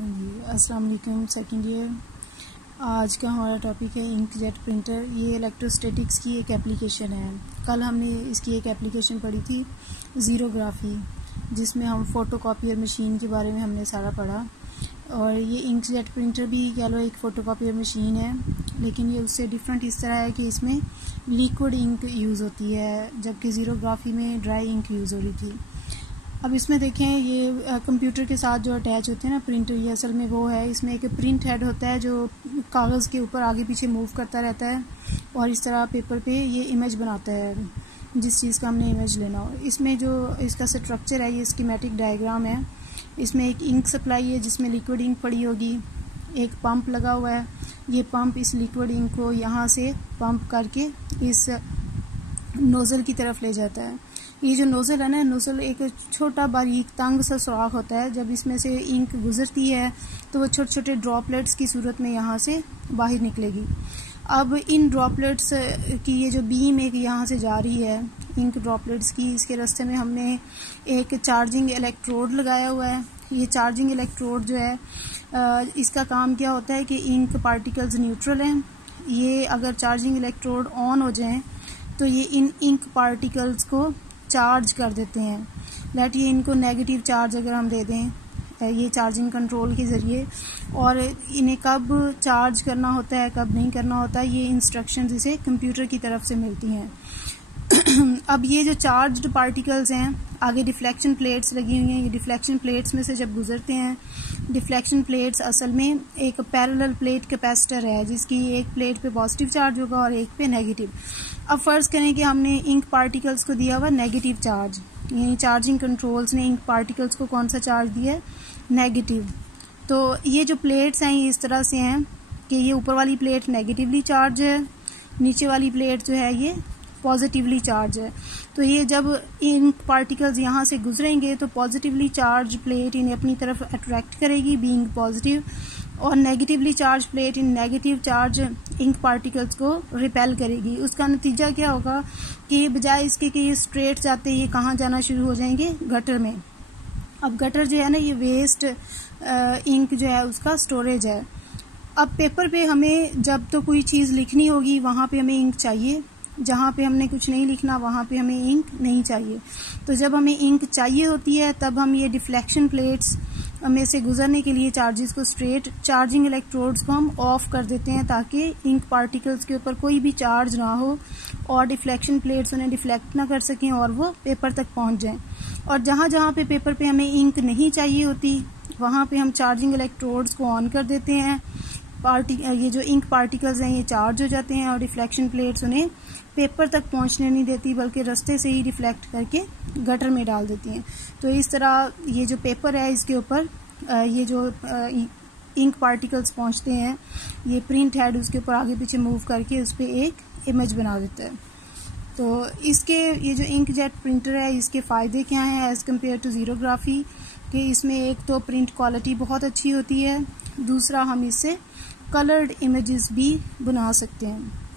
हाँ जी, अस्सलाम वालेकुम सेकंड ईयर। आज का हमारा टॉपिक है इंकजेट प्रिंटर। ये इलेक्ट्रोस्टैटिक्स की एक एप्लीकेशन है। कल हमने इसकी एक एप्लीकेशन पढ़ी थी ज़ीरोग्राफी, जिसमें हम फ़ोटोकॉपियर मशीन के बारे में हमने सारा पढ़ा। और ये इंकजेट प्रिंटर भी कह लो एक फ़ोटोकॉपियर मशीन है, लेकिन ये उससे डिफरेंट इस तरह है कि इसमें लिक्विड इंक यूज़ होती है, जबकि ज़ीरोग्राफी में ड्राई इंक यूज़ हो रही थी। अब इसमें देखें, ये कंप्यूटर के साथ जो अटैच होते हैं ना प्रिंटर, ये असल में वो है। इसमें एक प्रिंट हेड होता है जो कागज़ के ऊपर आगे पीछे मूव करता रहता है और इस तरह पेपर पे ये इमेज बनाता है, जिस चीज़ का हमने इमेज लेना हो। इसमें जो इसका स्ट्रक्चर है, ये स्कीमेटिक डायग्राम है। इसमें एक इंक सप्लाई है जिसमें लिक्विड इंक पड़ी होगी, एक पंप लगा हुआ है। ये पंप इस लिक्विड इंक को यहाँ से पंप करके इस नोज़ल की तरफ ले जाता है। ये जो नोज़ल है ना, नोज़ल एक छोटा बारीक तंग सा सुराख होता है। जब इसमें से इंक गुजरती है तो वो छोटे छोटे ड्रॉपलेट्स की सूरत में यहाँ से बाहर निकलेगी। अब इन ड्रॉपलेट्स की ये जो बीम एक यहाँ से जा रही है इंक ड्रॉपलेट्स की, इसके रास्ते में हमने एक चार्जिंग इलेक्ट्रोड लगाया हुआ है। ये चार्जिंग इलेक्ट्रोड जो है, इसका काम क्या होता है कि इंक पार्टिकल्स न्यूट्रल हैं। ये अगर चार्जिंग इलेक्ट्रोड ऑन हो जाएं तो ये इन इंक पार्टिकल्स को चार्ज कर देते हैं। लेट ये इनको नेगेटिव चार्ज अगर हम दे दें ये चार्जिंग कंट्रोल के ज़रिए, और इन्हें कब चार्ज करना होता है कब नहीं करना होता है, ये इंस्ट्रक्शंस इसे कंप्यूटर की तरफ से मिलती हैं। अब ये जो चार्ज्ड पार्टिकल्स हैं, आगे डिफ्लेक्शन प्लेट्स लगी हुई हैं। ये डिफ्लेक्शन प्लेट्स में से जब गुजरते हैं, डिफ्लेक्शन प्लेट्स असल में एक पैरेलल प्लेट कैपेसिटर है, जिसकी एक प्लेट पे पॉजिटिव चार्ज होगा और एक पे नेगेटिव। अब फ़र्ज़ करें कि हमने इंक पार्टिकल्स को दिया हुआ नेगेटिव चार्ज, यानी चार्जिंग कंट्रोल्स ने इंक पार्टिकल्स को कौन सा चार्ज दिया है, नेगेटिव। तो ये जो प्लेट्स हैं ये इस तरह से हैं कि ये ऊपर वाली प्लेट नेगेटिवली चार्ज है, नीचे वाली प्लेट जो है ये पॉजिटिवली चार्ज है। तो ये जब इंक पार्टिकल्स यहाँ से गुजरेंगे तो पॉजिटिवली चार्ज प्लेट इन्हें अपनी तरफ अट्रैक्ट करेगी बीइंग पॉजिटिव, और नेगेटिवली चार्ज प्लेट इन नेगेटिव चार्ज इंक पार्टिकल्स को रिपेल करेगी। उसका नतीजा क्या होगा कि बजाय इसके कि ये स्ट्रेट जाते ये कहाँ जाना शुरू हो जाएंगे, गटर में। अब गटर जो है ना, ये वेस्ट इंक जो है उसका स्टोरेज है। अब पेपर पे हमें जब तो कोई चीज़ लिखनी होगी वहाँ पे हमें इंक चाहिए, जहाँ पे हमने कुछ नहीं लिखना वहाँ पे हमें इंक नहीं चाहिए। तो जब हमें इंक चाहिए होती है तब हम ये डिफ्लेक्शन प्लेट्स में से गुजरने के लिए चार्जेस को स्ट्रेट चार्जिंग इलेक्ट्रोड्स को हम ऑफ कर देते हैं, ताकि इंक पार्टिकल्स के ऊपर कोई भी चार्ज ना हो और डिफ्लेक्शन प्लेट्स उन्हें डिफ्लेक्ट ना कर सकें और वो पेपर तक पहुँच जाएं। और जहाँ जहाँ पे पेपर पे हमें इंक नहीं चाहिए होती वहाँ पे हम चार्जिंग इलेक्ट्रोड्स को ऑन कर देते हैं। ये जो इंक पार्टिकल्स हैं ये चार्ज हो जाते हैं और डिफ्लेक्शन प्लेट्स उन्हें पेपर तक पहुंचने नहीं देती, बल्कि रास्ते से ही डिफ्लेक्ट करके गटर में डाल देती हैं। तो इस तरह ये जो पेपर है इसके ऊपर ये जो इंक पार्टिकल्स पहुंचते हैं, ये प्रिंट हेड उसके ऊपर आगे पीछे मूव करके उस पर एक इमेज बना देता है। तो इसके ये जो इंकजेट प्रिंटर है इसके फ़ायदे क्या हैं एज़ कम्पेयर टू ज़ीरोग्राफी, कि इसमें एक तो प्रिंट क्वालिटी बहुत अच्छी होती है, दूसरा हम इससे कलर्ड इमेजेस भी बना सकते हैं।